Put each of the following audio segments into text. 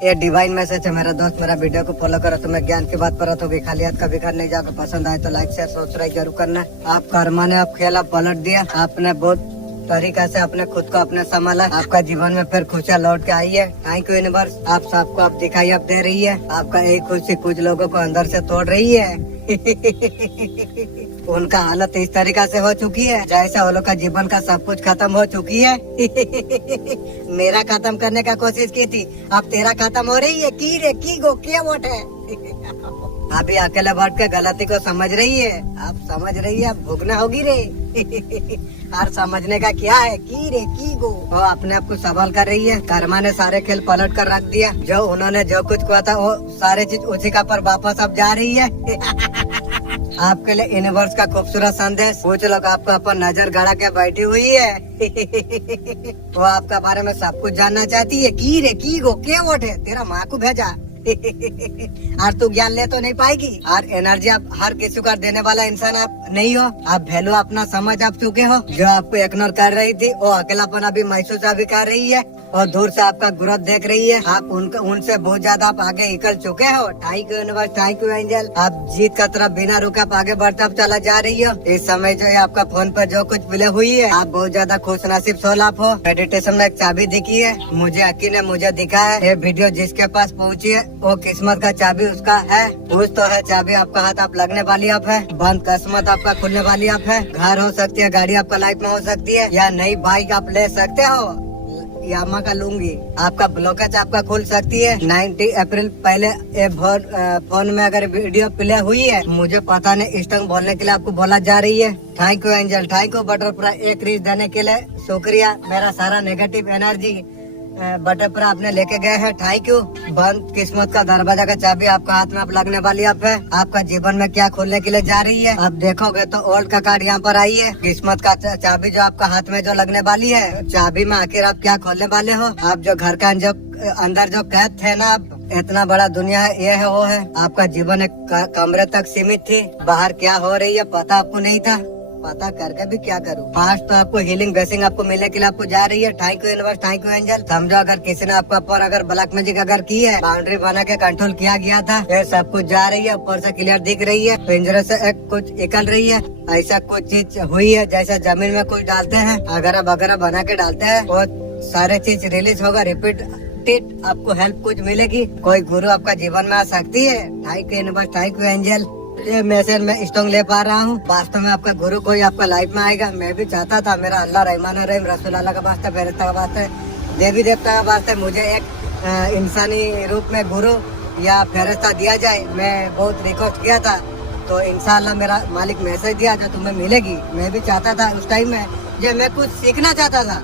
ये divine message है मेरा दोस्त। मेरा वीडियो को फॉलो करो, तुम्हें ज्ञान की बात पर तो खालियात कभी करने जाकर पसंद आए तो लाइक शेयर सब्सक्राइब जरूर करना। आप कर्मा ने आप खेला पलट दिया, आपने बहुत तरीका से अपने खुद को अपने संभाला, आपका जीवन में फिर खुशियाँ लौट के आई है। थैंक यू यूनिवर्स, आप सबको आप दिखाई आप दे रही है। आपका एक खुशी कुछ लोगों को अंदर से तोड़ रही है। उनका हालत इस तरीका से हो चुकी है जैसे वो लोग का जीवन का सब कुछ खत्म हो चुकी है। मेरा खत्म करने का कोशिश की थी, अब तेरा खत्म हो रही है। की रे की गो क्या वोट है। अभी अकेले बैठ के गलती को समझ रही है, आप समझ रही है, अब भुगना होगी रे। और समझने का क्या है, की रे की गो। वो अपने आप को सवाल कर रही है। कर्मा ने सारे खेल पलट कर रख दिया, जो उन्होंने जो कुछ कहा था वो सारे चीज उसी का पर वापस अब जा रही है। आपके लिए यूनिवर्स का खूबसूरत संदेश, कुछ लोग आपको अपन नजर गड़ा के बैठी हुई है। वो आपका बारे में सब कुछ जानना चाहती है। की रे की गो क्या वोट है, तेरा माँ को भेजा। और तू ज्ञान ले तो नहीं पाएगी, और एनर्जी आप हर किसी को देने वाला इंसान आप नहीं हो। आप वैल्यू अपना समझ आप चुके हो। जो आपको इग्नोर कर रही थी वो अकेलापन अभी महसूस अभी कर रही है, और दूर से आपका ग्रोथ देख रही है। आप उनसे बहुत ज्यादा आप आगे निकल चुके हो। Thank you universe, thank you angel. आप जीत का तरफ बिना रुके आप आगे बढ़ते आप चला जा रही हो। इस समय जो है आपका फोन पर जो कुछ मिले हुई है, आप बहुत ज्यादा खुश नसीब सोल आप हो। मेडिटेशन में एक चाबी दिखी है, मुझे अकी ने मुझे दिखा है। ये वीडियो जिसके पास पहुंची है वो किस्मत का चाबी उसका है। कुछ तो है चाबी आपका हाथ आप लगने वाली आप है, बंद किस्मत आपका खुलने वाली आप है। घर हो सकती है, गाड़ी आपका लाइफ में हो सकती है, या नई बाइक आप ले सकते हो। यामा का लूंगी, आपका ब्लॉकेज आपका खुल सकती है। 90 अप्रैल पहले फोन में अगर वीडियो प्ले हुई है, मुझे पता नहीं स्टंग बोलने के लिए आपको बोला जा रही है। Thank you angel, thank you butterfly, एक रीच देने के लिए शुक्रिया। मेरा सारा नेगेटिव एनर्जी बटरफ्लाई आपने लेके गए हैं, थैंक यू। बंद किस्मत का दरवाजा का चाबी आपका हाथ में आप लगने वाली आप है। आपका जीवन में क्या खोलने के लिए जा रही है, आप देखोगे तो ओल्ड का कार्ड यहाँ पर आई है। किस्मत का चाबी जो आपका हाथ में जो लगने वाली है, चाबी में आखिर आप क्या खोलने वाले हो। आप जो घर का अंदर जो कैद थे ना, इतना बड़ा दुनिया है, ये है वो है। आपका जीवन एक कमरे तक सीमित थी, बाहर क्या हो रही है पता आपको नहीं था। पता करके भी क्या करूँ। फास्ट तो आपको हीलिंग ब्लेसिंग आपको मिलने के लिए आपको जा रही है। Thank you universe, thank you angel. समझो अगर किसी ने आपका ऊपर अगर ब्लैक मैजिक अगर की है, बाउंड्री बना के कंट्रोल किया गया था, ये सब कुछ जा रही है, ऊपर से क्लियर दिख रही है। पिंजरे से एक कुछ निकल रही है, ऐसा कुछ चीज हुई है जैसे जमीन में कुछ डालते हैं, अगर वगैरह बना के डालते हैं, वो सारे चीज रिलीज होगा, रिपीट आपको हेल्प कुछ मिलेगी। कोई गुरु आपका जीवन में आ सकती है। Thank you universe, thank you angel. ये मैसेज मैं स्ट्रॉन्ग ले पा रहा हूँ। वास्तव में आपका गुरु कोई आपका लाइफ में आएगा। मैं भी चाहता था मेरा अल्लाह रहमान रहीम रसूल अल्लाह का वास्ता, फरिश्ता का वास्ता, देवी देवता का वास्ता मुझे एक इंसानी रूप में गुरु या फरिश्ता दिया जाए। मैं बहुत रिक्वेस्ट किया था, तो इंशाल्लाह मेरा मालिक मैसेज दिया जो तुम्हें मिलेगी। मैं भी चाहता था उस टाइम में, जो मैं कुछ सीखना चाहता था।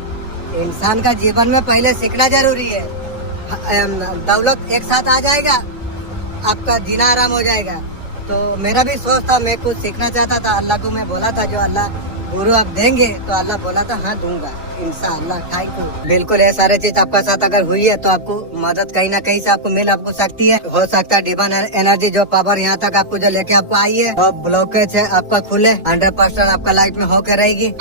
इंसान का जीवन में पहले सीखना जरूरी है। दौलत एक साथ आ जाएगा, आपका जीना आराम हो जाएगा। तो मेरा भी सोच था, मैं कुछ सीखना चाहता था। अल्लाह को मैं बोला था जो अल्लाह गुरु आप देंगे, तो अल्लाह बोला था हाँ दूंगा इंशाअल्लाह। Thank you. बिल्कुल ये सारे चीज आपका साथ अगर हुई है तो आपको मदद कहीं ना कहीं से आपको मिल आपको सकती है। हो सकता है डिवाइन एनर्जी जो पावर यहाँ तक आपको जो लेके आपको आई है, और ब्लॉकेज है आपका खुले 100% आपका लाइफ में होकर रहेगी।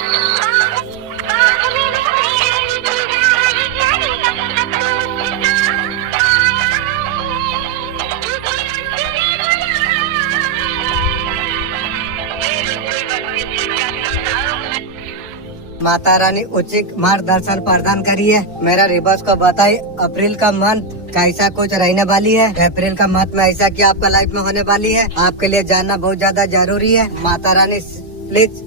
माता रानी उचित मार्गदर्शन प्रदान करिए। मेरा रिवर्स को बताइए अप्रैल का मंथ कैसा कुछ रहने वाली है। अप्रैल का मंथ में ऐसा क्या आपका लाइफ में होने वाली है, आपके लिए जानना बहुत ज्यादा जरूरी है। माता रानी प्लीज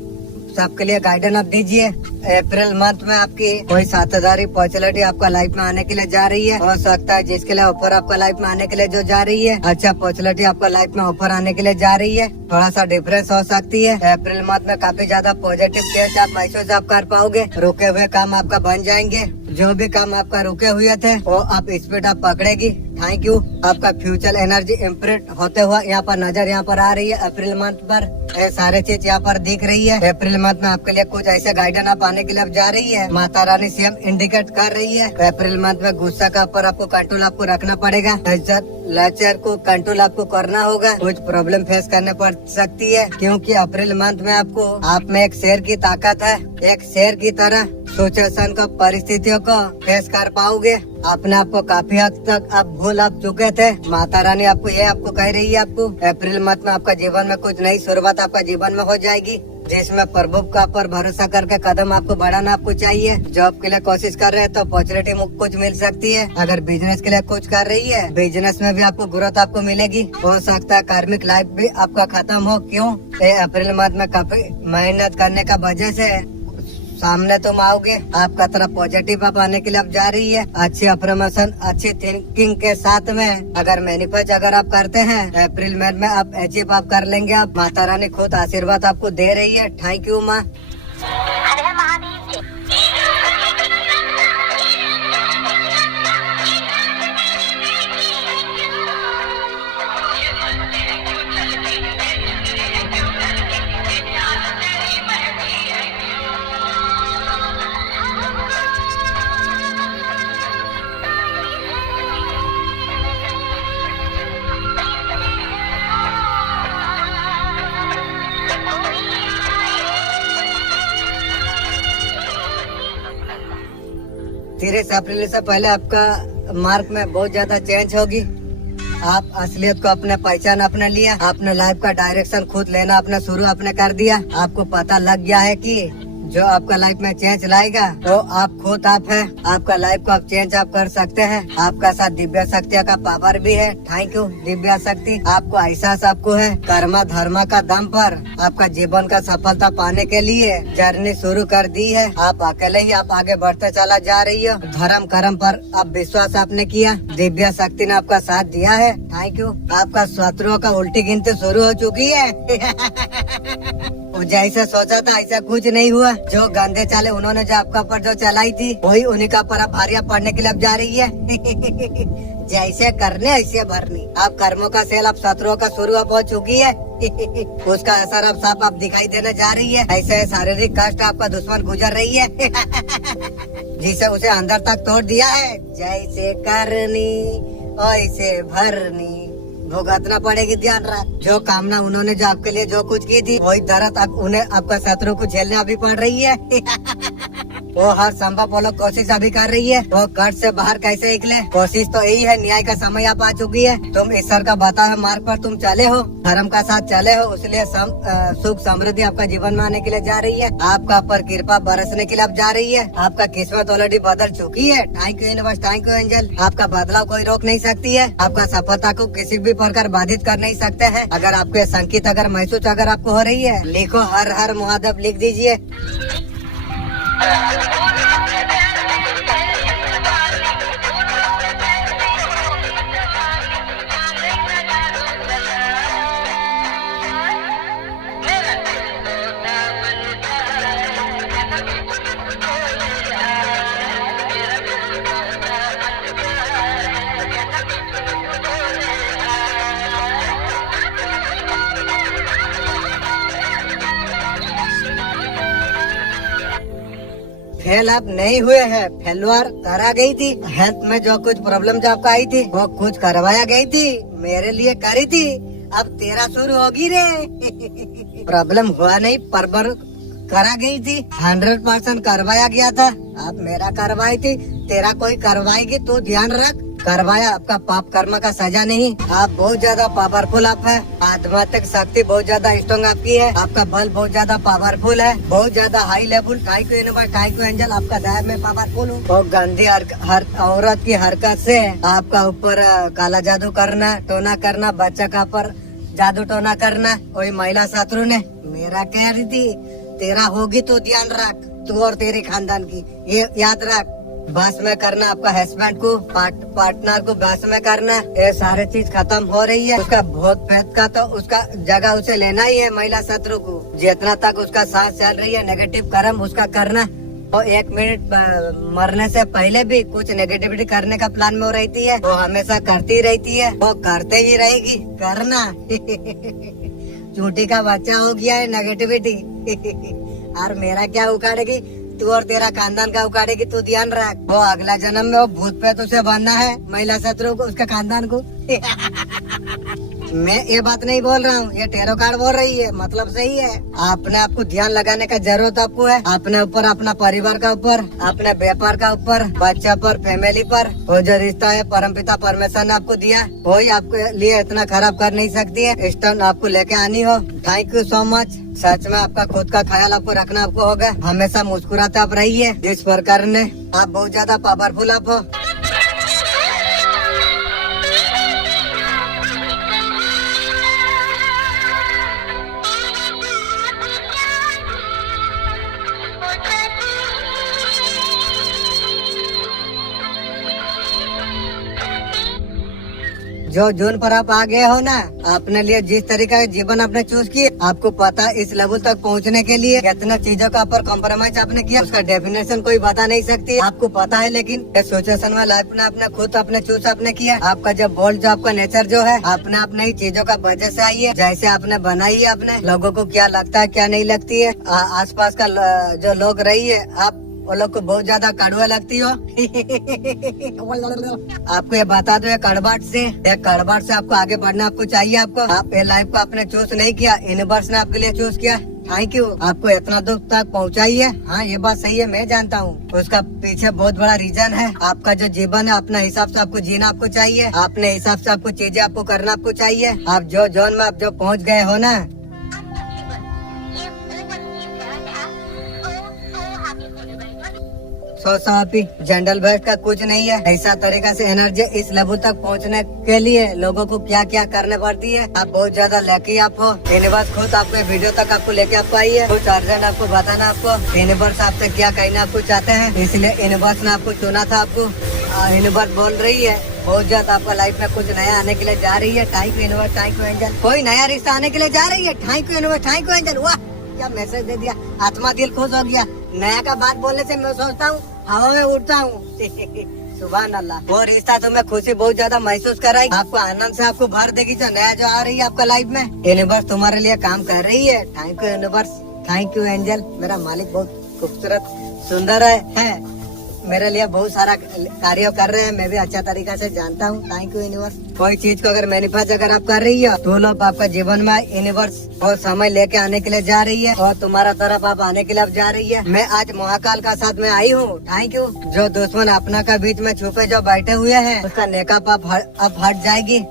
सबके लिए गाइडेंस आप दीजिए। अप्रैल मंथ में आपकी कोई 7,000 अपॉर्चुनिटी आपका लाइफ में आने के लिए जा रही है। हो सकता है जिसके लिए ऑफर आपका लाइफ में आने के लिए जो जा रही है, अच्छा अपॉर्चुनिटी आपका लाइफ में ऑफर आने के लिए जा रही है। थोड़ा सा डिफरेंस हो सकती है। अप्रैल मंथ में काफी ज्यादा पॉजिटिव चेंज आप महसूस आप कर पाओगे। रुके हुए काम आपका बन जाएंगे। जो भी काम आपका रुके हुए थे वो आप स्पीड आप पकड़ेगी। Thank you. आपका फ्यूचर एनर्जी इम्प्रूव होते हुआ यहाँ पर नजर यहाँ पर आ रही है। अप्रैल मंथ पर ये सारे चीज यहाँ पर दिख रही है। अप्रैल मंथ में आपके लिए कुछ ऐसे गाइडेंस आप आने के लिए अब जा रही है। माता रानी सीएम इंडिकेट कर रही है। अप्रैल मंथ में गुस्सा का ऊपर आपको कंट्रोल आपको रखना पड़ेगा। लेचर को कंट्रोल आपको करना होगा। कुछ प्रॉब्लम फेस करने पड़ सकती है, क्योंकि अप्रैल मंथ में आपको आप में एक शेर की ताकत है। एक शेर की तरह सिचुएशन को परिस्थितियों को फेस कर पाओगे। अपने आप को काफी हद तक आप भूल आप चुके थे। माता रानी आपको कह रही है, आपको अप्रैल माह में आपका जीवन में कुछ नई शुरुआत आपका जीवन में हो जाएगी, जिसमें प्रभु का पर भरोसा करके कदम आपको बढ़ाना आपको चाहिए। जॉब के लिए कोशिश कर रहे हैं तो अपॉर्चुनिटी कुछ मिल सकती है। अगर बिजनेस के लिए कुछ कर रही है, बिजनेस में भी आपको ग्रोथ आपको मिलेगी। हो सकता है कार्मिक लाइफ भी आपका खत्म हो। क्यों? अप्रैल माह में काफी मेहनत करने का वजह से सामने तुम आओगे। आपका तरफ पॉजिटिव आप आने के लिए आप जा रही है। अच्छी अफर्मेशन, अच्छी थिंकिंग के साथ में अगर मैनिफेस्ट अगर आप करते हैं अप्रैल में आप अचीव आप कर लेंगे। आप माता रानी खुद आशीर्वाद आपको दे रही है। थैंक यू माँ। तीस अप्रैल से पहले आपका मार्क में बहुत ज्यादा चेंज होगी। आप असलियत को अपने पहचान अपने लिया, अपने लाइफ का डायरेक्शन खुद लेना अपने शुरू अपने कर दिया। आपको पता लग गया है कि जो आपका लाइफ में चेंज लाएगा वो आप खुद आप है। आपका लाइफ को आप चेंज आप कर सकते हैं। आपका साथ दिव्य शक्तियों का पावर भी है। थैंक यू दिव्य शक्ति। आपको एहसास आपको है कर्मा धर्मा का दम पर आपका जीवन का सफलता पाने के लिए जर्नी शुरू कर दी है। आप अकेले ही आप आगे बढ़ते चला जा रही हो। धर्म कर्म पर आप विश्वास आपने किया, दिव्य शक्ति ने आपका साथ दिया है। Thank you. आपका शत्रुओं का उल्टी गिनती शुरू हो चुकी है। जैसे सोचा था ऐसा कुछ नहीं हुआ। जो गंदे चाले उन्होंने जो आपका पर जो चलाई थी वही उन्हीं का पर आप भारिया पड़ने के लिए अब जा रही है। जैसे करने ऐसे भरनी। आप कर्मों का सेल आप शत्रुओं का शुरू अब हो चुकी है। उसका असर अब साफ आप दिखाई देने जा रही है। ऐसे शारीरिक कष्ट आपका दुश्मन गुजर रही है। जिसे उसे अंदर तक तोड़ दिया है। जैसे करनी ऐसे भरनी, भुगतना पड़ेगी। ध्यान रख, जो कामना उन्होंने जो आपके लिए जो कुछ की थी वही दर्द अब उन्हें आपका शत्रु को झेलने अभी पड़ रही है। वो हर संभव वो लोग कोशिश अभी कर रही है। वो कट से बाहर कैसे निकले, कोशिश तो यही है। न्याय का समय आप आ चुकी है। तुम ईश्वर का बताए मार्ग पर तुम चले हो, धर्म का साथ चले हो, इसलिए सुख समृद्धि आपका जीवन में आने के लिए जा रही है। आपका पर कृपा बरसने के लिए अब जा रही है। आपका किस्मत ऑलरेडी बदल चुकी है। Thank you universe, thank you angel. आपका बदलाव कोई रोक नहीं सकती है। आपका सफलता को किसी भी प्रकार बाधित कर नहीं सकते हैं। अगर आपके संकेत अगर महसूस अगर आपको हो रही है, लिखो हर हर महादेव लिख दीजिए। फेल आप नहीं हुए हैं, फेलवार करा गई थी। हेल्थ में जो कुछ प्रॉब्लम जो आपको आई थी वो कुछ करवाया गई थी, मेरे लिए करी थी। अब तेरा शुरू होगी रे। प्रॉब्लम हुआ नहीं, पर करा गई थी। 100% करवाया गया था। अब मेरा करवाई थी, तेरा कोई करवाएगी तो ध्यान रख। करवाया आपका पाप कर्म का सजा नहीं। आप बहुत ज्यादा पावरफुल आप है। आध्यात्मिक शक्ति बहुत ज्यादा स्ट्रॉन्ग आपकी है। आपका बल बहुत ज्यादा पावरफुल है, बहुत ज्यादा high level. Thank you universe, thank you angel. आपका दया में पावरफुल हूँ। और गंदी हर औरत की हरकत से आपका ऊपर काला जादू करना, टोना करना, बच्चा का पर जादू टोना करना, कोई महिला शत्रु ने मेरा कह रही थी तेरा होगी तो ध्यान रख, तू और तेरे खानदान की। ये याद रख, बस में करना आपका हस्बैंड को, पार्टनर को बस में करना। ये सारे चीज खत्म हो रही है। उसका भूत प्रेत का तो उसका जगह उसे लेना ही है। महिला शत्रु को जितना तक उसका सांस चल रही है, नेगेटिव कर्म उसका करना। और 1 मिनट मरने से पहले भी कुछ नेगेटिविटी करने का प्लान में वो रहती है। वो हमेशा करती रहती है, वो करते ही रहेगी। करना। चूंटी का बच्चा हो गया है नेगेटिविटी। और मेरा क्या उखाड़ेगी, तू और तेरा खानदान का उखाड़ेगी। तू ध्यान रख, वो अगला जन्म में वो भूत प्रेत उसे बनना है, महिला शत्रु को, उसके खानदान को। मैं ये बात नहीं बोल रहा हूँ, ये टेरो कार्ड बोल रही है, मतलब सही है। आपने आपको ध्यान लगाने का जरूरत आपको है, अपने ऊपर, अपना परिवार का ऊपर, अपने व्यापार का ऊपर, बच्चा पर, फैमिली पर। वो जो रिश्ता है परमपिता परमेश्वर ने आपको दिया, कोई आपके लिए इतना खराब कर नहीं सकती है। इस टर्न आपको लेके आनी हो। Thank you so much. सच में आपका खुद का ख्याल आपको रखना आपको होगा। हमेशा मुस्कुराते आप रहिए, जिस प्रकार ने आप बहुत ज्यादा पावरफुल आप हो। जो जून पर आप आ गए हो ना, अपने लिए जिस तरीके का जीवन आपने चूज किया, आपको पता है इस लेवल तक पहुंचने के लिए कितना चीजों का ऊपर कॉम्प्रोमाइज आपने किया, उसका डेफिनेशन कोई बता नहीं सकती, आपको पता है। लेकिन इस सिचुएशन में लाइफ में आपने खुद अपने चूज आपने किया। आपका जो बोल्ड, जो आपका नेचर जो है, आपने अपने ही चीजों का वजह से आई है, जैसे आपने बनाई है। अपने लोगों को क्या लगता है, क्या नहीं लगती है, आसपास का जो लोग रही है, आप वो लोग को बहुत ज्यादा कड़वा लगती हो। आपको ये बता दो, कड़वाहट से आपको आगे बढ़ना आपको चाहिए। आप ये लाइफ को आपने चूज नहीं किया, यूनिवर्स ने आपके लिए चूज किया। थैंक यू, आपको इतना दुख तक पहुंचाई है। हाँ, ये बात सही है, मैं जानता हूँ। उसका पीछे बहुत बड़ा रीजन है। आपका जो जीवन है, अपने हिसाब से आपको जीना आपको चाहिए, अपने हिसाब से आपको चीजें आपको करना आपको चाहिए। आप जो जोन में आप जो पहुँच गए हो ना, जनरल बेस्ट का कुछ नहीं है। ऐसा तरीका से एनर्जी इस लेवल तक पहुंचने के लिए लोगों को क्या क्या करने पड़ती है। आप बहुत ज्यादा लकी आप हो। यूनिवर्स खुद आपको वीडियो तक आपको लेके आपको आई है, कुछ अर्जेंट आपको बताना आपको। यूनिवर्स आपसे क्या कहना आपको चाहते हैं, इसलिए यूनिवर्स ने आपको चुना था। आपको यूनिवर्स बोल रही है बहुत ज्यादा आपका लाइफ में कुछ नया आने के लिए जा रही है। Thank you universe, thank you angel. कोई नया रिश्ता आने के लिए जा रही है। Thank you universe, thank you angel. वाह, क्या मैसेज दे दिया, आत्मा दिल खुश हो गया। नया का बात बोलने से मैं सोचता हूँ हवा में उड़ता हूँ। सुभान अल्लाह। वो रिश्ता तुम्हें खुशी बहुत ज्यादा महसूस कराई, आपको आनंद से आपको भर देगी। जो नया जो आ रही है आपका लाइफ में, यूनिवर्स तुम्हारे लिए काम कर रही है। Thank you universe, thank you angel. मेरा मालिक बहुत खूबसूरत सुंदर है, मेरे लिए बहुत सारा कार्य कर रहे हैं, मैं भी अच्छा तरीका से जानता हूँ। Thank you universe. कोई चीज को अगर मैनिफेस्ट अगर आप कर रही हो, तो लोग आपका जीवन में यूनिवर्स बहुत समय लेके आने के लिए जा रही है, और तुम्हारा तरफ आप आने के लिए अब जा रही है। मैं आज महाकाल का साथ में आई हूँ। Thank you. जो दुश्मन अपना का बीच में छुपे जो बैठे हुए हैं, उसका नेकाब अब हट जाएगी।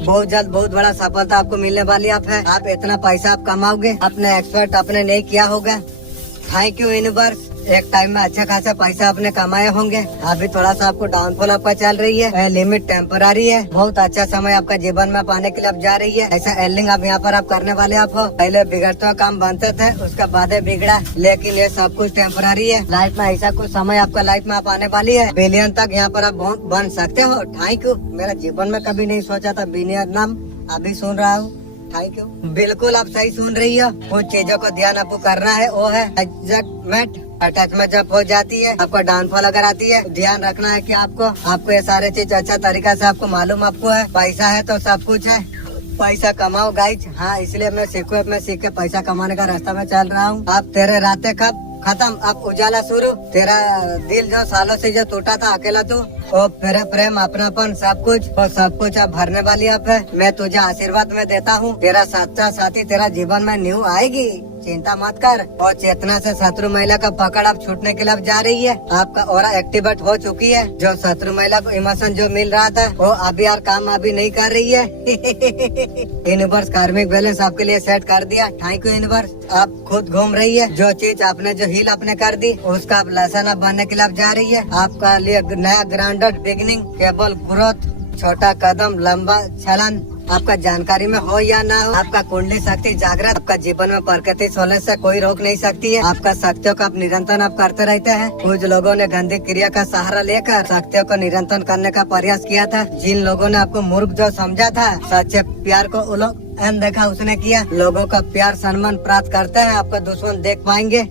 बहुत जल्द बहुत बड़ा सफलता आपको मिलने वाली है। आप इतना पैसा आप कमाओगे, अपने एक्सपर्ट आपने नहीं किया होगा। Thank you universe. एक टाइम में अच्छा खासा पैसा आपने कमाए होंगे। अभी थोड़ा सा आपको डाउनफॉल आपका चल रही है, लिमिट टेम्पररी है। बहुत अच्छा समय आपका जीवन में पाने के लिए अब जा रही है। ऐसा एंडिंग अब यहाँ पर आप करने वाले आप हो। पहले बिगड़ते हुए काम बनते थे, उसका बाद बिगड़ा, लेकिन ये सब कुछ टेम्पररी है। लाइफ में ऐसा कुछ समय आपका लाइफ में आप आने वाली है, बिलियन तक यहाँ पर आप बन सकते हो। Thank you. मेरा जीवन में कभी नहीं सोचा था बिलियन नाम, अभी सुन रहा हूँ। Thank you. बिल्कुल आप सही सुन रही हो। कुछ चीजों को ध्यान आपको करना है, वो है एडजस्टमेंट। अटैचमेंट जब हो जाती है, आपको डाउनफॉल अगर आती है, ध्यान रखना है कि आपको ये सारे चीज अच्छा तरीका से आपको मालूम आपको है। पैसा है तो सब कुछ है, पैसा कमाओ गाइज। हाँ, इसलिए मैं सीख के पैसा कमाने का रास्ता में चल रहा हूँ। आप तेरे रातें कब खत्म, अब उजाला शुरू। तेरा दिल जो सालों से जो टूटा था अकेला तू, और फिर प्रेम अपनापन सब कुछ अब भरने वाली अब है। मैं तुझे आशीर्वाद में देता हूँ, तेरा सच्चा साथी तेरा जीवन में न्यू आएगी, चिंता मत कर। और चेतना से शत्रु महिला का पकड़ अब छूटने के लिए अब जा रही है। आपका ऑरा एक्टिवेट हो चुकी है। जो शत्रु महिला को इमोशन जो मिल रहा था, वो अभी यार काम अभी नहीं कर रही है। यूनिवर्स कार्मिक बैलेंस आपके लिए सेट कर दिया। Thank you universe. आप खुद घूम रही है, जो चीज आपने जो हील आपने कर दी, उसका आप लेसन अब बनने के लिए अब जा रही है। आपका लिए नया ग्राउंडेड बिगिनिंग, केवल ग्रोथ, छोटा कदम लंबा छलन। आपका जानकारी में हो या ना हो, आपका कुंडली शक्ति जागृत, आपका जीवन में प्रकृति सोने से कोई रोक नहीं सकती है। आपका शक्तियों का आप निरंतर आप करते रहते हैं। कुछ लोगों ने गंदी क्रिया का सहारा लेकर शक्तियों को निरंतर करने का प्रयास किया था। जिन लोगों ने आपको मूर्ख जो समझा था, सच्चे प्यार को वो लोग अनदेखा उसने किया। लोगों का प्यार सम्मान प्राप्त करते हैं, आपका दुश्मन देख पाएंगे।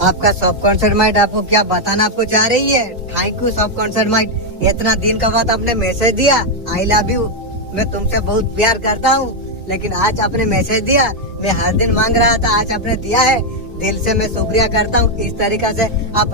आपका सबकॉन्शियस माइंड आपको क्या बताना आपको चाह रही है। थैंक यू सबकॉन्शियस माइंड, इतना दिन का बाद आपने मैसेज दिया। आई लव यू, मैं तुमसे बहुत प्यार करता हूँ, लेकिन आज आपने मैसेज दिया। मैं हर दिन मांग रहा था, आज आपने दिया है। दिल से मैं शुक्रिया करता हूँ। इस तरीका से आप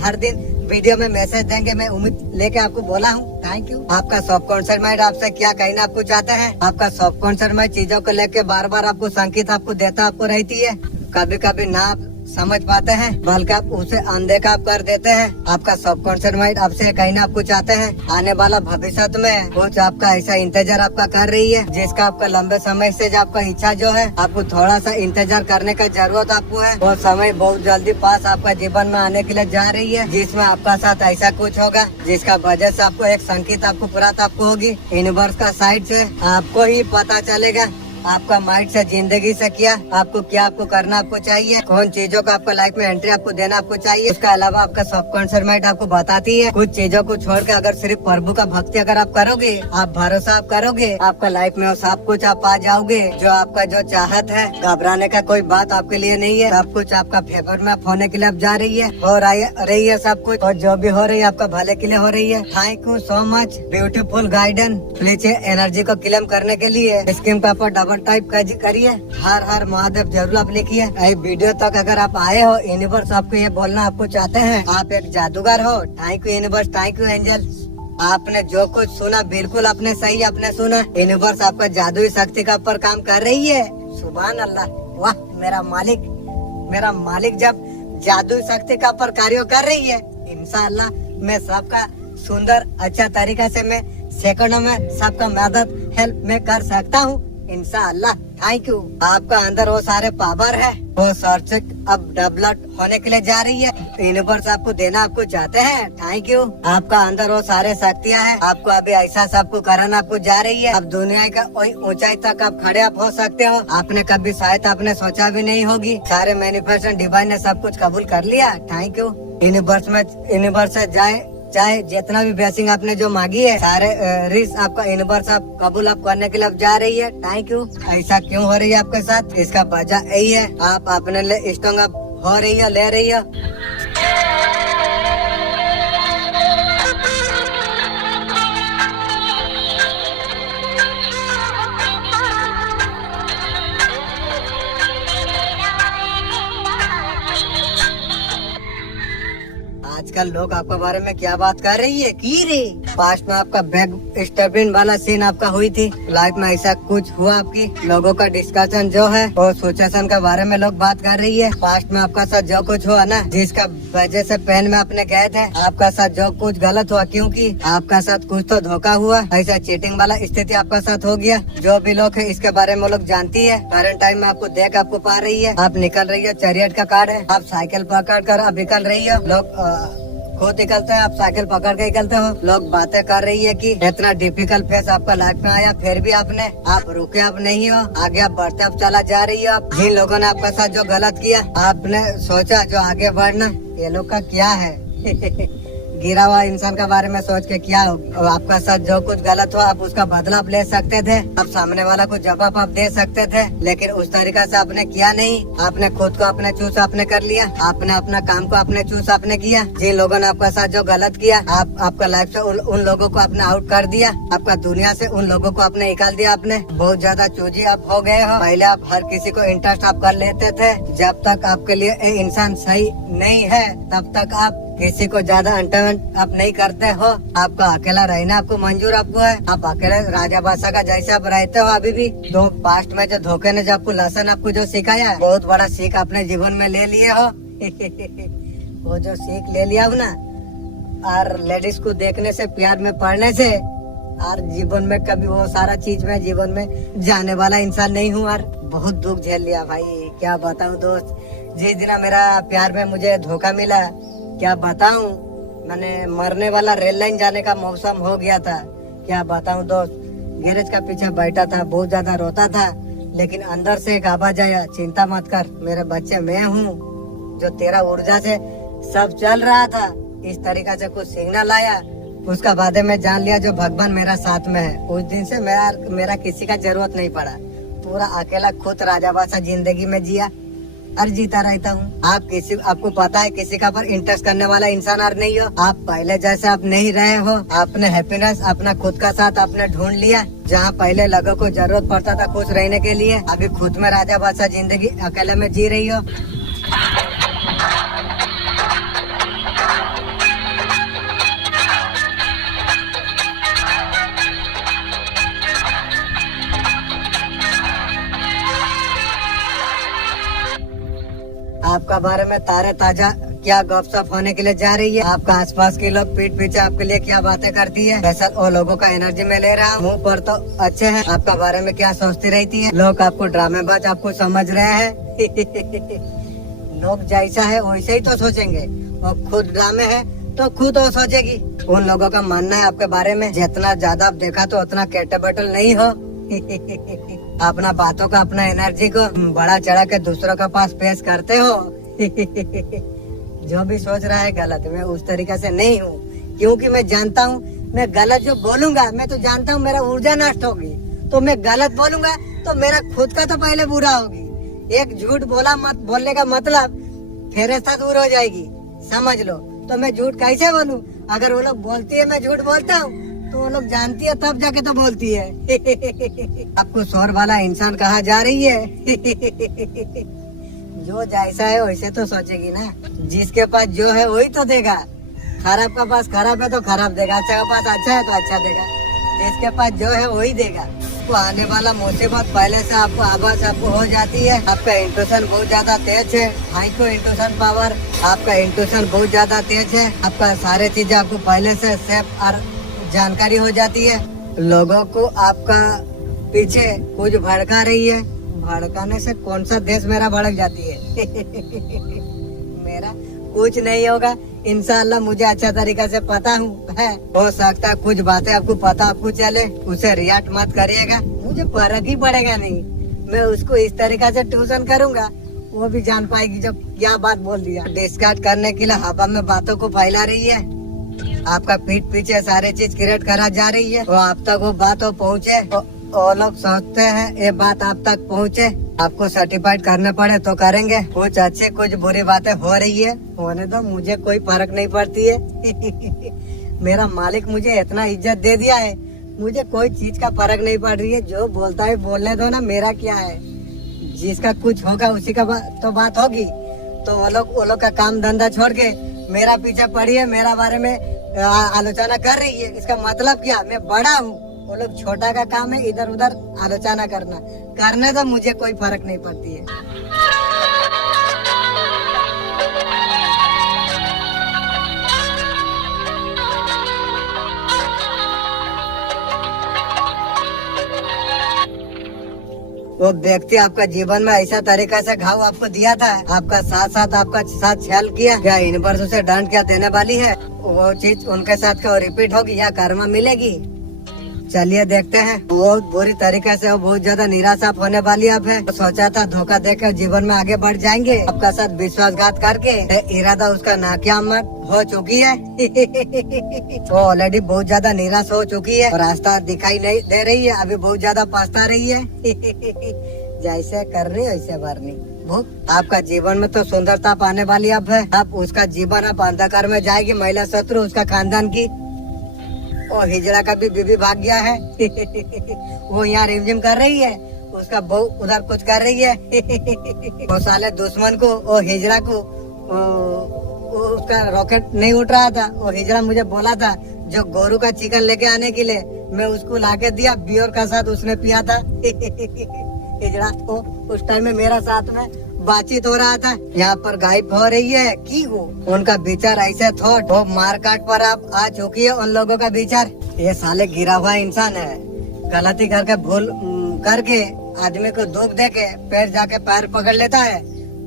हर दिन वीडियो में मैसेज देंगे, मैं उम्मीद लेके आपको बोला हूँ। Thank you. आपका सबकॉन्शियस माइंड आपसे क्या कहना आपको चाहता है। आपका सबकॉन्शियस माइंड चीजों को लेके बार बार आपको संकेत आपको देता आपको रहती है। कभी कभी ना आप समझ पाते हैं, बल्कि आप उसे अनदेखा आप कर देते हैं। आपका सबकॉन्शियस माइंड आपसे कहना आपको चाहते हैं, आने वाला भविष्य में कुछ आपका ऐसा इंतजार आपका कर रही है, जिसका आपका लंबे समय से जो आपका इच्छा जो है, आपको थोड़ा सा इंतजार करने का जरूरत आपको है। वो समय बहुत जल्दी पास आपका जीवन में आने के लिए जा रही है, जिसमें आपका साथ ऐसा कुछ होगा जिसका वजह से आपको एक संकेत आपको प्राप्त आपको होगी यूनिवर्स का साइड से। आपको ही पता चलेगा आपका माइंड से जिंदगी से क्या आपको करना आपको चाहिए, कौन चीजों को आपका लाइफ में एंट्री आपको देना आपको चाहिए। उसके अलावा आपका सबकॉन्शियस माइंड आपको बताती है कुछ चीजों को छोड़ के अगर सिर्फ प्रभु का भक्ति अगर आप करोगे, आप भरोसा आप करोगे, आपका लाइफ में वो सब कुछ आप पा जाओगे। जो आपका जो चाहत है, घबराने का कोई बात आपके लिए नहीं है। सब कुछ आपका फेवर में आप होने के लिए आप जा रही है और रही है सब कुछ, और जो भी हो रही है आपका भले के लिए हो रही है। Thank you so much, beautiful guidance. Please energy को क्लेम करने के लिए स्क्रीन पर आप डबल टाइप करिए, हर हर महादेव जरूर आप लिखिए। वीडियो तक अगर आप आए हो, यूनिवर्स आपको ये बोलना आपको चाहते हैं, आप एक जादूगर हो। Thank you universe, thank you angel. आपने जो कुछ सुना बिल्कुल आपने सही आपने सुना। यूनिवर्स आपका जादुई शक्ति का ऊपर काम कर रही है। सुभान अल्लाह, वाह मेरा मालिक जब जादुई शक्ति का ऊपर कार्य कर रही है, इंशाअल्लाह मैं सबका सुंदर अच्छा तरीका से मैं सेकंडों में सबका मदद हेल्प में कर सकता हूँ इंशाअल्लाह। Thank you. आपका अंदर वो सारे पावर है, वो सर्च अब डेवलप होने के लिए जा रही है। यूनिवर्स आपको देना आपको चाहते हैं। Thank you. आपका अंदर वो सारे शक्तियाँ हैं, आपको अभी ऐसा सबको कराना आपको जा रही है। अब दुनिया का कोई ऊंचाई तक आप खड़े आप हो सकते हो, आपने कभी शायद आपने सोचा भी नहीं होगी। सारे मैनिफेस्टेशन डिवाइन ने सब कुछ कबूल कर लिया। Thank you. यूनिवर्स से चाहे जितना भी ब्लेसिंग आपने जो मांगी है, सारे रिस्क आपका यूनिवर्स आप कबूल आप करने के लिए आप जा रही है। Thank you. ऐसा क्यों हो रही है आपके साथ, इसका वजह यही है, आप अपने लिए स्ट्रॉन्ग अप हो रही है, ले रही है। आजकल लोग आपके बारे में क्या बात कर रही है की रे। पास्ट में आपका बैक स्टेपिंग वाला सीन आपका हुई थी, लाइफ में ऐसा कुछ हुआ आपकी। लोगों का डिस्कशन जो है वो सिचुएशन के बारे में लोग बात कर रही है। पास्ट में आपका साथ जो कुछ हुआ ना, जिसका वजह से पेन में आपने गए थे, आपका साथ जो कुछ गलत हुआ, क्योंकि आपका साथ कुछ तो धोखा हुआ, ऐसा चीटिंग वाला स्थिति आपका साथ हो गया। जो भी लोग है इसके बारे में लोग जानती है। करंट टाइम में आपको देख आपको पा रही है, आप निकल रही है, चैरियट का कार्ड है, आप साइकिल पकड़ कर आप निकल रही हो। लोग खुद निकलते हैं, आप साइकिल पकड़ के निकलते हो। लोग बातें कर रही है कि इतना डिफिकल्ट फेस आपका लाइफ में आया, फिर भी आप रुके आप नहीं हो, आगे आप बढ़ते आप चला जा रही हो। आप जिन लोगों ने आपके साथ जो गलत किया, आपने सोचा जो आगे बढ़ना, ये लोग का क्या है गिरा हुआ इंसान के बारे में सोच के क्या हो। आपका साथ जो कुछ गलत हो, आप उसका बदला आप ले सकते थे, आप सामने वाला को जवाब आप दे सकते थे, लेकिन उस तरीका से आपने किया नहीं। आपने खुद को अपने चूज आपने कर लिया, आपने अपना काम को अपने चूज आपने किया। जिन लोगों ने आपका साथ जो गलत किया, आपका लाइफ से उन लोगों को आपने आउट कर दिया, आपका दुनिया से उन लोगों को आपने निकाल दिया। आपने बहुत ज्यादा चूजी आप हो गए हो। पहले आप हर किसी को इंटरेस्ट आप कर लेते थे, जब तक आपके लिए एक इंसान सही नहीं है तब तक आप किसी को ज्यादा अंटरमेंट आप नहीं करते हो। आपका अकेला रहना आपको मंजूर आपको है, आप अकेले राजा बादशाह का जैसे आप रहते हो अभी भी। तो पास्ट में जो धोखे ने जो आपको लेसन आपको जो सिखाया है, बहुत बड़ा सीख अपने जीवन में ले लिए हो वो जो सीख ले लिया हो ना, और लेडीज को देखने से, प्यार में पड़ने से, और जीवन में कभी वो सारा चीज में जीवन में जाने वाला इंसान नहीं हूँ। और बहुत दुख झेल लिया भाई, क्या बताऊँ दोस्त। जिस दिन मेरा प्यार में मुझे धोखा मिला, क्या बताऊं, मैंने मरने वाला रेल लाइन जाने का मौसम हो गया था। क्या बताऊं दोस्त, गैरेज का पीछे बैठा था, बहुत ज्यादा रोता था, लेकिन अंदर से एक आवाज आया, चिंता मत कर मेरे बच्चे, मैं हूँ जो तेरा ऊर्जा से सब चल रहा था। इस तरीका से कुछ सिग्नल आया, उसका बाद में जान लिया जो भगवान मेरा साथ में है। उस दिन से मेरा किसी का जरूरत नहीं पड़ा, पूरा अकेला खुद राजा बादशाह जिंदगी में जिया। और जीता रहता हूँ। आपको पता है किसी का पर इंटरेस्ट करने वाला इंसान और नहीं हो। आप पहले जैसे आप नहीं रहे हो। आपने हैप्पीनेस अपना खुद का साथ आपने ढूंढ लिया। जहाँ पहले लोगों को जरूरत पड़ता था खुश रहने के लिए, अभी खुद में राजा बादशाह जिंदगी अकेले में जी रही हो। आपका बारे में तारे ताजा क्या गपशप होने के लिए जा रही है। आपका आसपास के लोग पीठ पीछे आपके लिए क्या बातें करती है। वैसा वो लोगों का एनर्जी में ले रहा हूँ। मुँह पर तो अच्छे हैं, आपका बारे में क्या सोचती रहती है। लोग आपको ड्रामेबाज आपको समझ रहे हैं। लोग जैसा है वैसे ही तो सोचेंगे। और खुद ड्रामे है तो खुद वो सोचेगी। उन लोगों का मानना है आपके बारे में जितना ज्यादा आप देखा तो उतना कैपेबल नहीं हो। अपना बातों का अपना एनर्जी को बड़ा चढ़ा के दूसरों के पास पेश करते हो। जो भी सोच रहा है गलत। मैं उस तरीके से नहीं हूँ, क्योंकि मैं जानता हूँ मैं गलत जो बोलूंगा मैं तो जानता हूँ मेरा ऊर्जा नष्ट होगी। तो मैं गलत बोलूंगा तो मेरा खुद का तो पहले बुरा होगी। एक झूठ बोलने का मतलब फेरस्ता दूर हो जाएगी, समझ लो। तो मैं झूठ कैसे बोलूं? अगर वो लोग बोलती है मैं झूठ बोलता हूँ तो वो लोग जानती है तब जाके तो बोलती है। आपको शोर वाला इंसान कहा जा रही है। जो जैसा है वैसे तो सोचेगी ना। जिसके पास जो है वही तो देगा। खराब का पास खराब है तो खराब देगा, अच्छा का पास अच्छा है तो अच्छा देगा। जिसके पास जो है वही देगा। आपको आने वाला मुसीबत पहले से आपको आभास आपको हो जाती है। आपका इंट्यूशन बहुत ज्यादा तेज है। हाइको इंट्यूशन पावर, आपका इंट्यूशन बहुत ज्यादा तेज है। आपका सारे चीजें आपको पहले से सेफ और जानकारी हो जाती है। लोगों को आपका पीछे कुछ भड़का रही है। भड़काने से कौन सा देश मेरा भड़क जाती है। मेरा कुछ नहीं होगा इंशाल्लाह। मुझे अच्छा तरीका से पता हूँ है। हो सकता है कुछ बातें आपको पता आपको चले, उसे रिएक्ट मत करिएगा। मुझे फर्क ही पड़ेगा नहीं। मैं उसको इस तरीका से ट्यूशन करूँगा वो भी जान पाएगी जब क्या बात बोल दिया। डिस्कार्ड करने के लिए हवा में बातों को फैला रही है। आपका पीठ पीछे सारे चीज क्रिएट करा जा रही है। वो आप तक वो बात हो पहुँचे। वो लोग सोचते हैं ये बात आप तक पहुँचे। आपको सर्टिफाइड करने पड़े तो करेंगे। कुछ अच्छे कुछ बुरी बातें हो रही है, होने दो, मुझे कोई फर्क नहीं पड़ती है। मेरा मालिक मुझे इतना इज्जत दे दिया है, मुझे कोई चीज का फर्क नहीं पड़ रही है। जो बोलता है बोलने दो ना, मेरा क्या है। जिसका कुछ होगा उसी का तो बात होगी। तो वो लोग का काम धंधा छोड़ के मेरा पीछे पड़ी है, मेरा बारे में आलोचना कर रही है। इसका मतलब क्या? मैं बड़ा हूँ, वो लोग छोटा का काम है इधर उधर आलोचना करने तो मुझे कोई फर्क नहीं पड़ती है। वो व्यक्ति आपका जीवन में ऐसा तरीका से घाव आपको दिया था, आपका साथ छल किया, क्या यूनिवर्स उसे दंड क्या देने वाली है? वो चीज उनके साथ क्या रिपीट होगी या कर्मा मिलेगी? चलिए देखते हैं। बहुत बुरी तरीके से वो बहुत ज्यादा निराशा होने वाली अब है। सोचा था धोखा देकर जीवन में आगे बढ़ जाएंगे, आपका साथ विश्वासघात करके इरादा उसका नाकाम हो चुकी है। वो ऑलरेडी बहुत ज्यादा निराश हो चुकी है, रास्ता दिखाई नहीं दे रही है, अभी बहुत ज्यादा पछता रही है। जैसे करनी वैसे भरनी। आपका जीवन में तो सुंदरता पाने वाली अब है। अब उसका जीवन अब अंधकार में जाएगी। महिला शत्रु उसका खानदान की और हिजड़ा का भी बीबी भाग गया है। वो यहाँ रिमझिम कर रही है, उसका बहू उधर कुछ कर रही है। वो साले दुश्मन को और हिजड़ा को उसका रॉकेट नहीं उठ रहा था। वो हिजड़ा मुझे बोला था जो गोरू का चिकन लेके आने के लिए, मैं उसको लाके दिया। बियर का साथ उसने पिया था। हिजड़ा को उस टाइम में मेरा साथ में बातचीत हो रहा था। यहाँ पर गायब हो रही है की वो उनका विचार ऐसे थॉट वो मारकाट पर अब आ चुकी है उन लोगों का विचार। ये साले गिरा हुआ इंसान है, गलती करके भूल करके आदमी को दुख दे के पैर जाके पैर पकड़ लेता है,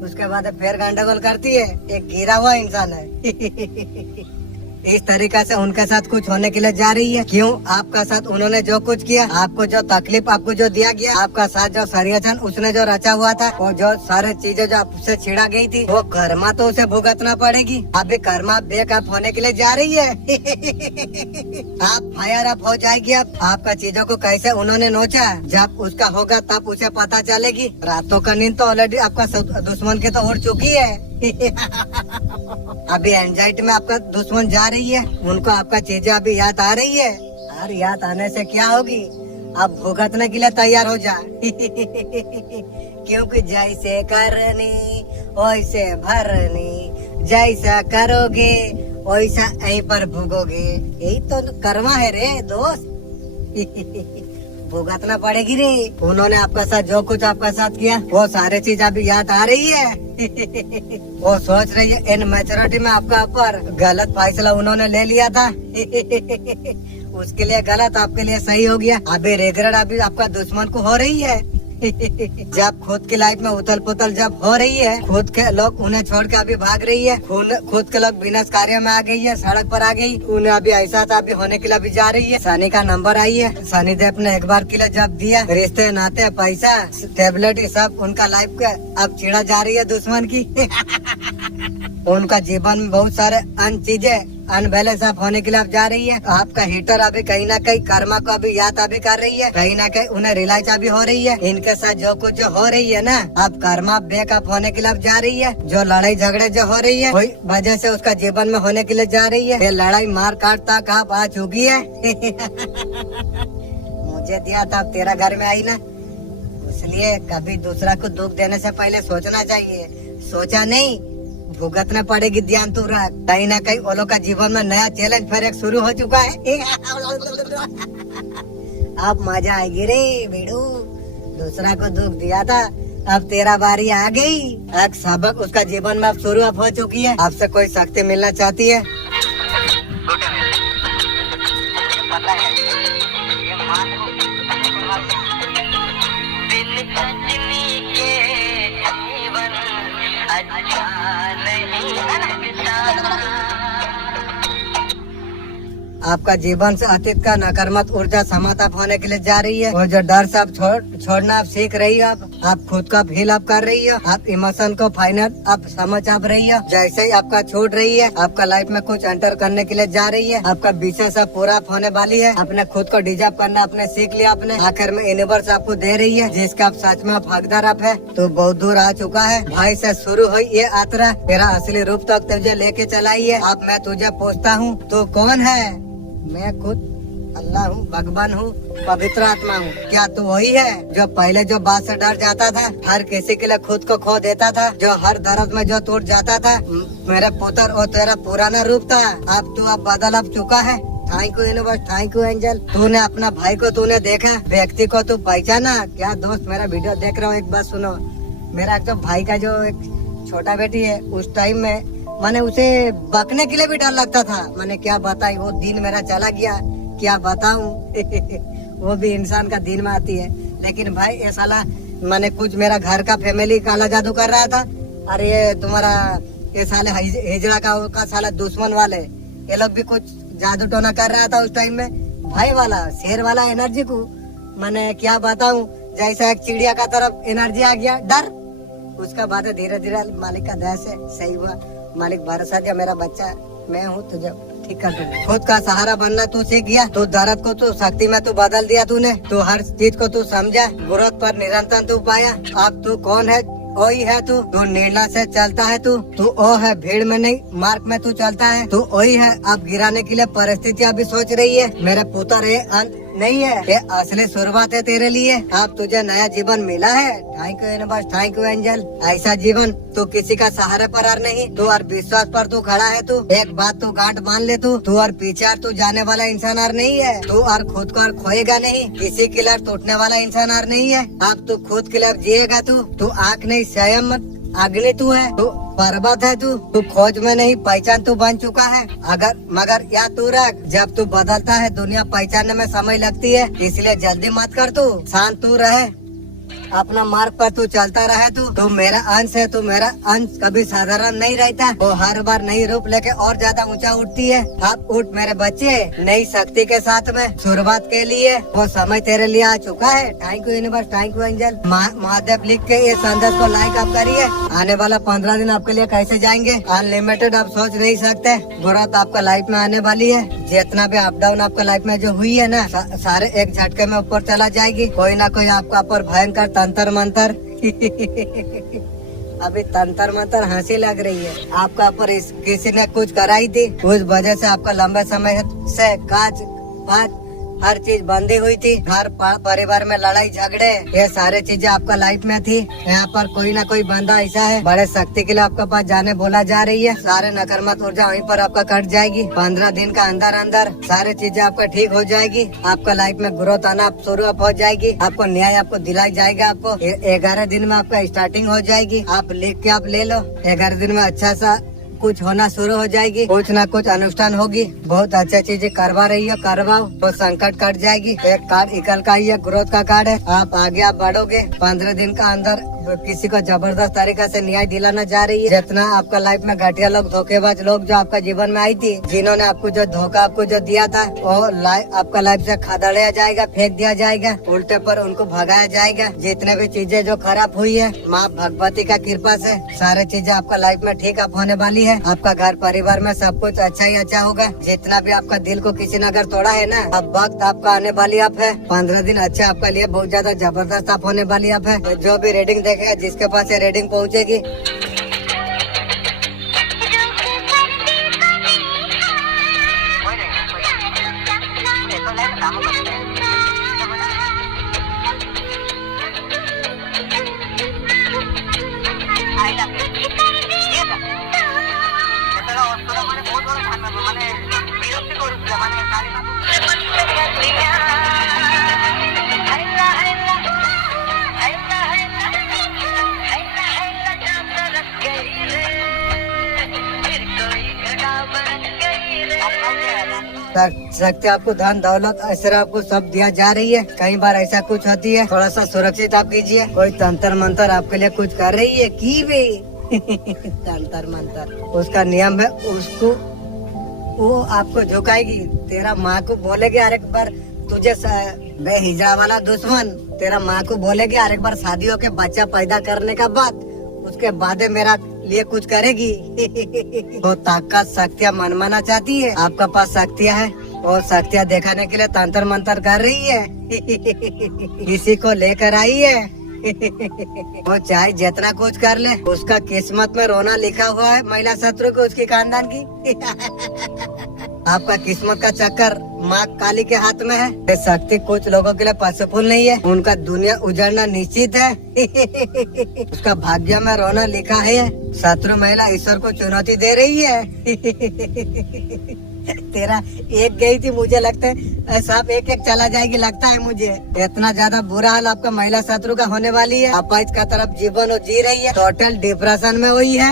उसके बाद फिर गंडगोल करती है। एक गिरा हुआ इंसान है। इस तरीका से उनके साथ कुछ होने के लिए जा रही है। क्यों? आपका साथ उन्होंने जो कुछ किया, आपको जो तकलीफ आपको जो दिया गया, आपका साथ जो षड्यंत्र उसने जो रचा हुआ था, वो जो सारे चीजें जो आपसे छिड़ा गई थी, वो कर्मा तो उसे भुगतना पड़ेगी। अभी कर्मा बेकअप होने के लिए जा रही है। आप फायर अप हो जाएगी। अब आपका चीजों को कैसे उन्होंने नोचा, जब उसका होगा तब उसे पता चलेगी। रातों का नींद तो ऑलरेडी आपका दुश्मन के तो उड़ चुकी है। अभी एंजाइटी में आपका दुश्मन जा रही है, उनको आपका चीजें अभी याद आ रही है। और याद आने से क्या होगी, अब भुगतने के लिए तैयार हो जा। क्योंकि जैसे करनी वैसे भरनी, जैसा करोगे वैसा यहीं पर भुगोगे। यही तो कर्मा है रे दोस्त। भुगतना पड़ेगी रे। उन्होंने आपका साथ जो कुछ आपका साथ किया, वो सारी चीज अभी याद आ रही है। वो सोच रही है इन मैच्योरिटी में आपका ऊपर गलत फैसला उन्होंने ले लिया था। उसके लिए गलत, आपके लिए सही हो गया। अभी रिग्रेट अभी आपका दुश्मन को हो रही है। जब खुद की लाइफ में उथल पुथल जब हो रही है, खुद के लोग उन्हें छोड़ के अभी भाग रही है, खुद के लोग बिना कार्य में आ गई है, सड़क पर आ गई, उन्हें अभी ऐसा था अभी होने के लिए अभी जा रही है। सनी का नंबर आई है, सनी देव ने एक बार के लिए जब दिया, रिश्ते नाते पैसा टेबलेट सब उनका लाइफ का अब चिड़ा जा रही है दुश्मन की। उनका जीवन में बहुत सारे अन्य चीजें अनबैलेंस आप होने के लिए आप जा रही है। आपका हीटर अभी कहीं ना कहीं कर्मा को अभी याद अभी कर रही है, कहीं ना कहीं उन्हें रिलाइज अभी हो रही है। इनके साथ जो कुछ जो हो रही है ना, अब कर्मा बेकअप होने के लिए अब जा रही है। जो लड़ाई झगड़े जो हो रही है, वही वजह से उसका जीवन में होने के लिए जा रही है। ये लड़ाई मार काट तक आप आ चुकी है। मुझे दिया था अब तेरा घर में आई ना, इसलिए कभी दूसरा को दुख देने से पहले सोचना चाहिए। सोचा नहीं, भुगतना पड़ेगी। ध्यान तू रख, कहीं ना कहीं वो लोग का जीवन में नया चैलेंज फिर एक शुरू हो चुका है। अब मजा आएगी रे बेड़ू। दूसरा को दुख दिया था, अब तेरा बारी आ गई। एक सबक उसका जीवन में अब शुरू अब हो चुकी है। आपसे कोई शक्ति मिलना चाहती है। आपका जीवन से अतीत का नकारात्मक ऊर्जा समाप्त होने के लिए जा रही है। और जो डर से आप छोड़ना आप सीख रही हो। आप खुद का फील आप कर रही हो। आप इमोशन को फाइनल आप समझ आप रही हो। जैसे ही आपका छूट रही है, आपका लाइफ में कुछ एंटर करने के लिए जा रही है। आपका विषय सब पूरा होने वाली है। अपने खुद को डिजर्व करना आपने सीख लिया। आपने आखिर में यूनिवर्स आपको दे रही है, जिसका आप सच में आप हकदार आप है। तो बहुत दूर आ चुका है। भाई से शुरू हुई ये यात्रा तेरा असली रूप तक तुझे लेके चलाई है। अब मैं तुझे पूछता हूँ, तू कौन है? मैं खुद अल्लाह हूँ, भगवान हूँ, पवित्र आत्मा हूँ। क्या तू वही है जो पहले जो बात से डर जाता था, हर किसी के लिए खुद को खो देता था, जो हर दर्द में जो टूट जाता था? मेरे पुत्र वो तेरा पुराना रूप था। अब तू अब बदल अब चुका है। Thank you universe, thank you angel. तूने अपना भाई को तूने देखा, व्यक्ति को तू पहचाना। क्या दोस्त मेरा वीडियो देख रहा हूँ, एक बात सुनो। मेरा जो भाई का जो एक छोटा बेटी है, उस टाइम में मैंने उसे बकने के लिए भी डर लगता था। मैंने क्या बताई, वो दिन मेरा चला गया, क्या बताऊं। वो भी इंसान का दिन में आती है। लेकिन भाई ये साला मैंने कुछ मेरा घर का फैमिली काला जादू कर रहा था। अरे ये तुम्हारा ये साले हिजड़ा का साला दुश्मन वाले ये लोग भी कुछ जादू टोना कर रहा था उस टाइम में। भाई वाला शेर वाला एनर्जी को मैंने क्या बताऊं, जैसा एक चिड़िया का तरफ एनर्जी आ गया डर। उसका बाद धीरे धीरे मालिक का दया से सही हुआ। मालिक भरोसा दिया, मेरा बच्चा मैं हूँ, तुझे ठीक कर दूंगा। खुद का सहारा बनना तू सीख गया। तू दर्द को तू शक्ति में तू बदल दिया। तूने तू हर चीज को तू समझा, ग्रोथ पर निरंतर तू पाया। अब तू कौन है? वही है तू। तू निर्णय से चलता है। तू ओ है, भीड़ में नहीं मार्ग में तू चलता है। तू वही है। अब गिराने के लिए परिस्थितियाँ भी सोच रही है। मेरे पुत्र ये अंत नहीं है, ये असली शुरुआत है तेरे लिए। अब तुझे नया जीवन मिला है। Thank you universe, thank you angel. ऐसा जीवन तू किसी का सहारे पर और नहीं, तू और विश्वास पर तू खड़ा है। तू एक बात तू गांठ मान ले, तू और पीछे और तू जाने वाला इंसान और नहीं है। तू और खुद को और खोएगा नहीं, किसी के लिए टूटने वाला इंसान और नहीं है। अब तू खुद के लिए जिएगा। तू आँख नहीं, स्वयं अग्नि तू है। तू पर्वत है। तू खोज में नहीं, पहचान तू बन चुका है। मगर या तू रख, जब तू बदलता है दुनिया पहचानने में समय लगती है, इसलिए जल्दी मत कर। तू शांत तू रहे। अपना मार्ग पर तू चलता रहे, तू मेरा अंश है, तू मेरा अंश कभी साधारण नहीं रहता। वो हर बार नई रूप लेके और ज्यादा ऊंचा उठती है। अब उठ मेरे बच्चे, नई शक्ति के साथ में शुरुआत के लिए वो समय तेरे लिए आ चुका है। Thank you universe, thank you angel. Mahadev लिख के ये संदेश को लाइक आप करिए। आने वाला 15 दिन आपके लिए कैसे जाएंगे अनलिमिटेड आप सोच नहीं सकते। ग्रोथ आपका लाइफ में आने वाली है। जितना भी अप डाउन आपका लाइफ में जो हुई है ना, सारे एक झटके में ऊपर चला जाएगी। कोई ना कोई आपका ऊपर भयंकर तंत्र मंत्र अभी तंत्र मंत्र हंसी लग रही है। आपका ऊपर किसी ने कुछ कराई थी, उस वजह से आपका लंबे समय से काज पाँच हर चीज बंदी हुई थी। घर परिवार में लड़ाई झगड़े, ये सारे चीजें आपका लाइफ में थी। यहाँ पर कोई ना कोई बंदा ऐसा है बड़े शक्ति के लिए आपके पास जाने बोला जा रही है। सारे नकारात्मक ऊर्जा वहीं पर आपका कट जाएगी। 15 दिन का अंदर अंदर सारी चीजें आपका ठीक हो जाएगी। आपका लाइफ में ग्रोथ आना शुरू हो जाएगी। आपको न्याय आपको दिलाई जाएगा। आपको 11 दिन में आपका स्टार्टिंग हो जाएगी। आप लिख के आप ले लो। 11 दिन में अच्छा सा कुछ होना शुरू हो जाएगी। कुछ ना कुछ अनुष्ठान होगी। बहुत अच्छी चीजें करवा रही है, करवाओ तो संकट कट जाएगी। एक कार्ड इकल का ही है, ग्रोथ का कार्ड है। आप आगे आप बढ़ोगे। 15 दिन का अंदर किसी को जबरदस्त तरीके से न्याय दिलाना जा रही है। जितना आपका लाइफ में घटिया लोग, धोखेबाज लोग जो आपका जीवन में आई थी, जिन्होंने आपको जो धोखा आपको जो दिया था, वो आपका लाइफ से खदेड़ा जाएगा, फेंक दिया जाएगा। उल्टे पर उनको भगाया जाएगा। जितने भी चीजें जो खराब हुई है, माँ भगवती का कृपा से सारे चीजें आपका लाइफ में ठीक आप होने वाली है। आपका घर परिवार में सब कुछ अच्छा ही अच्छा होगा। जितना भी आपका दिल को किसी ने अगर तोड़ा है ना, अब वक्त आपका आने वाली आप है। 15 दिन अच्छे आपके लिए बहुत ज्यादा जबरदस्त आप होने वाली आप है। जो भी रीडिंग देखेगा, जिसके पास ये रीडिंग पहुंचेगी, शक्ति आपको धन दौलत ऐसा आपको सब दिया जा रही है। कई बार ऐसा कुछ होती है, थोड़ा सा सुरक्षित आप कीजिए। कोई तंत्र मंत्र आपके लिए कुछ कर रही है की वे तंत्र मंत्र उसका नियम है, उसको वो आपको झुकाएगी। तेरा माँ को बोलेगी हर एक बार तुझे बेहिजड़ा वाला दुश्मन, तेरा माँ को बोलेगी हर एक बार शादी होके बच्चा पैदा करने का बाद, उसके बाद मेरा लिए कुछ करेगी। वो ताकत शक्तियाँ मनमाना चाहती है। आपका पास शक्तियाँ है और शक्तियाँ दिखाने के लिए तंत्र मंत्र कर रही है। किसी को लेकर आई है। वो चाहे जितना कुछ कर ले, उसका किस्मत में रोना लिखा हुआ है। महिला शत्रु को उसकी खानदान की आपका किस्मत का चक्कर माँ काली के हाथ में है। ये शक्ति कुछ लोगों के लिए पॉसिबल नहीं है। उनका दुनिया उजड़ना निश्चित है। उसका भाग्य में रोना लिखा है। शत्रु महिला ईश्वर को चुनौती दे रही है। तेरा एक गई थी, मुझे लगता है सब एक एक चला जाएगी लगता है मुझे। इतना ज्यादा बुरा हाल आपका महिला शत्रु का होने वाली है। अपाइज का तरफ जीवन वो जी रही है। टोटल डिप्रेशन में हुई है।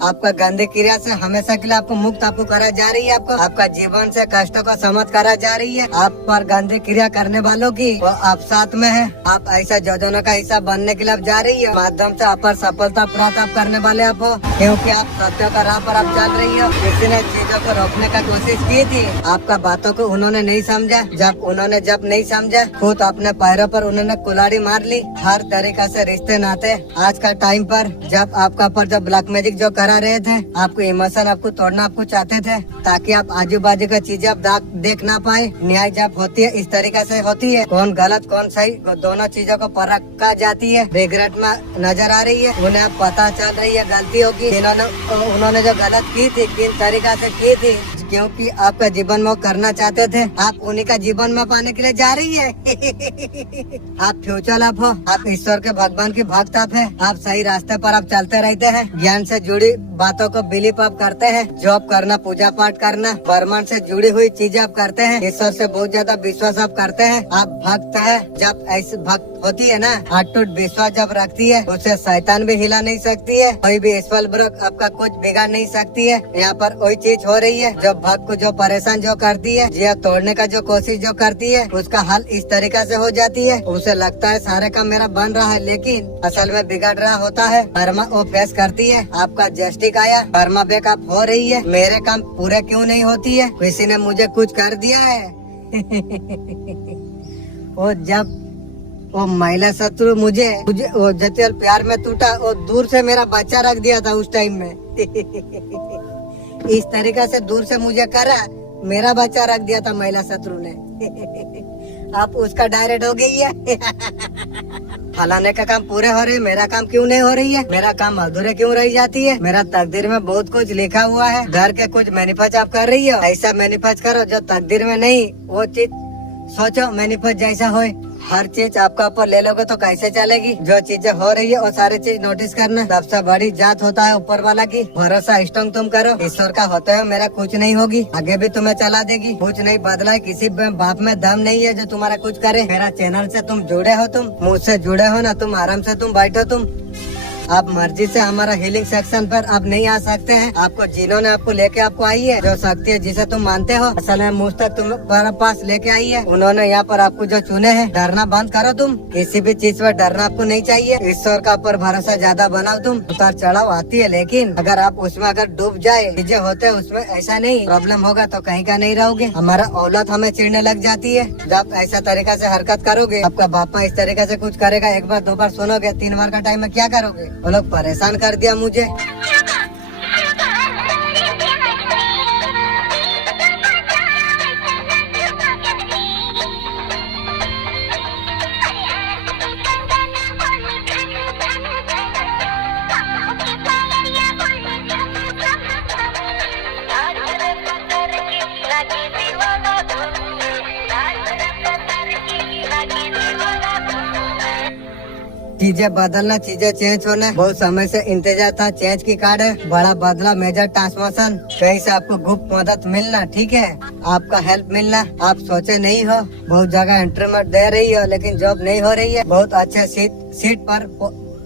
आपका गंदे क्रिया से हमेशा के लिए आपको मुक्त आपको करा जा रही है। आपको आपका जीवन से कष्टों का समाप्त करा जा रही है। आप पर गंदे क्रिया करने वालों की वो आप साथ में है। आप ऐसा योजना का हिस्सा बनने के लिए आप जा रही है। माध्यम से आप पर सफलता प्राप्त आप करने वाले आप हो, क्योंकि आप सत्य का राह पर आप चल रही हो। किसी ने चीजों को रोकने का कोशिश की थी, आपका बातों को उन्होंने नहीं समझा। जब नहीं समझा, खुद अपने पैरों पर उन्होंने कुल्हाड़ी मार ली। हर तरीका से रिश्ते नाते आज का टाइम पर जब आपका पर जब ब्लैक मैजिक जो करा रहे थे, आपको इमोशन आपको तोड़ना आपको चाहते थे, ताकि आप आजू बाजू का चीजें आप देख ना पाए। न्याय जब होती है इस तरीका से होती है, कौन गलत कौन सही दोनों चीजों को परखा जाती है। रिग्रेट में नजर आ रही है, उन्हें अब पता चल रही है गलती होगी। उन्होंने जो गलत की थी किन तरीका से की थी, क्योंकि आपका जीवन में करना चाहते थे, आप उन्हीं का जीवन में पाने के लिए जा रही है। आप फ्यूचर आप हो, आप ईश्वर के भगवान की भक्त आप है। आप सही रास्ते पर आप चलते रहते हैं। ज्ञान से जुड़ी बातों को बिलीव आप करते हैं। जॉब करना, पूजा पाठ करना, ब्रह्मांड से जुड़ी हुई चीजें आप करते हैं। ईश्वर से बहुत ज्यादा विश्वास आप करते हैं। आप भक्त है। जब ऐसे भक्त होती है ना, अटूट विश्वास जब रखती है उसे शैतान भी हिला नहीं सकती है, कोई भी स्पल ब्रोक आपका कुछ बिगाड़ नहीं सकती है। यहाँ पर वही चीज हो रही है, जो भक्त को जो परेशान जो करती है, जिया तोड़ने का जो कोशिश जो करती है, उसका हल इस तरीका से हो जाती है। उसे लगता है सारे काम मेरा बन रहा है, लेकिन असल में बिगड़ रहा होता है। कर्मा वो फेस करती है, आपका जस्टिक आया, कर्मा बैकअप हो रही है, मेरे काम पूरे क्यों नहीं होती है, किसी ने मुझे कुछ कर दिया है। वो जब वो महिला शत्रु मुझे वो जतियल प्यार में टूटा, वो दूर से मेरा बच्चा रख दिया था उस टाइम में। इस तरीका से दूर से मुझे करा, मेरा बच्चा रख दिया था महिला शत्रु ने। अब उसका डायरेक्ट हो गई है। फलाने का काम पूरे हो रहे, मेरा काम क्यों नहीं हो रही है, मेरा काम अधूरे क्यों रह जाती है, मेरा तकदीर में बहुत कुछ लिखा हुआ है, घर के कुछ मैनिफेस्ट आप कर रही हो, ऐसा मैनिफेस्ट करो जो तकदीर में नहीं, वो चीज सोचो मैनिफेस्ट जैसा होए। हर चीज आपका ऊपर ले लोगे तो कैसे चलेगी। जो चीजें हो रही है वो सारी चीज नोटिस करना, सबसे बड़ी जात होता है ऊपर वाला की। भरोसा स्ट्रॉन्ग तुम करो, ईश्वर का होते हो मेरा कुछ नहीं होगी, आगे भी तुम्हें चला देगी। कुछ नहीं बदला है, किसी बाप में दम नहीं है जो तुम्हारा कुछ करे। मेरा चैनल से तुम जुड़े हो, तुम मुझसे जुड़े हो ना, तुम आराम से तुम बैठो, तुम आप मर्जी से हमारा हीलिंग सेक्शन पर आप नहीं आ सकते हैं। आपको जिन्होंने आपको लेके आपको आई है, जो शक्ति है जिसे तुम मानते हो, असल में मुझ तक तुम्हारे पास लेके आई है, उन्होंने यहाँ पर आपको जो चुने हैं। डरना बंद करो, तुम किसी भी चीज पर डरना आपको नहीं चाहिए। ईश्वर का ऊपर भरोसा ज्यादा बनाओ। तुम उतार चढ़ाव आती है, लेकिन अगर आप उसमें अगर डूब जाए, चीजें होते हैं उसमें, ऐसा नहीं प्रॉब्लम होगा तो कहीं का नहीं रहोगे। हमारा औलाद हमें चिढ़ने लग जाती है जब ऐसा तरीका से हरकत करोगे। आपका बापा इस तरीके से कुछ करेगा, एक बार दो बार सुनोगे, 3 बार का टाइम में क्या करोगे। वो लोग परेशान कर दिया मुझे। चीजें बदलना, चीजें चेंज होना, बहुत समय से इंतजार था। चेंज की कार्ड है, बड़ा बदला, मेजर ट्रांसफॉर्मेशन, कहीं से आपको गुप्त मदद मिलना, ठीक है, आपका हेल्प मिलना। आप सोचे नहीं हो, बहुत जगह इंटरव्यू दे रही हो लेकिन जॉब नहीं हो रही है, बहुत अच्छे सीट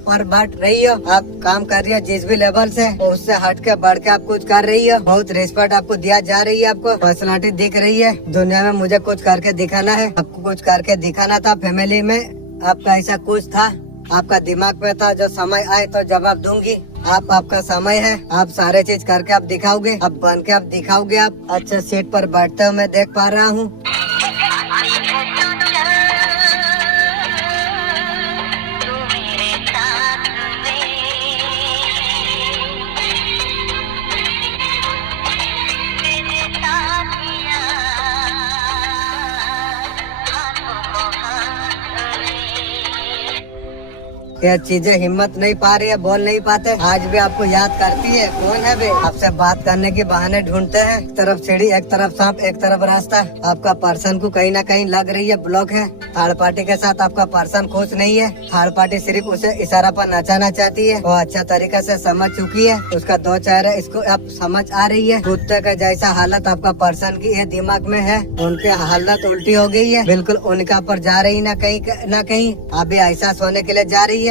पर बैठ रही हो, आप काम कर रही हो जिस भी लेवल से, उससे हट के बढ़ के आप कुछ कर रही हो, बहुत रिस्पेक्ट आपको दिया जा रही है, आपको पर्सनालिटी दिख रही है। दुनिया में मुझे कुछ करके दिखाना है, आपको कुछ करके दिखाना था। फैमिली में आपका ऐसा कुछ था, आपका दिमाग में था, जो समय आए तो जवाब दूंगी। आपका समय है, आप सारे चीज करके आप दिखाओगे, आप बन के आप दिखाओगे। आप अच्छे सीट पर बैठते हो, मैं देख पा रहा हूँ। ये चीजें हिम्मत नहीं पा रही है, बोल नहीं पाते, आज भी आपको याद करती है। कौन है बे? आपसे बात करने के बहाने ढूंढते हैं, एक तरफ सीढ़ी, एक तरफ सांप, एक तरफ रास्ता। आपका पर्सन को कहीं ना कहीं लग रही है ब्लॉक है। थर्ड पार्टी के साथ आपका पर्सन खुश नहीं है। थर्ड पार्टी सिर्फ उसे इशारा पर नचाना चाहती है, वो अच्छा तरीके से समझ चुकी है। उसका 2 चेहरे इसको आप समझ आ रही है। कुत्ते का जैसा हालत आपका पर्सन की ये दिमाग में है, उनकी हालत उल्टी हो गई है, बिल्कुल उनका पर जा रही ना कहीं, अभी ऐसा सोने के लिए जा रही है।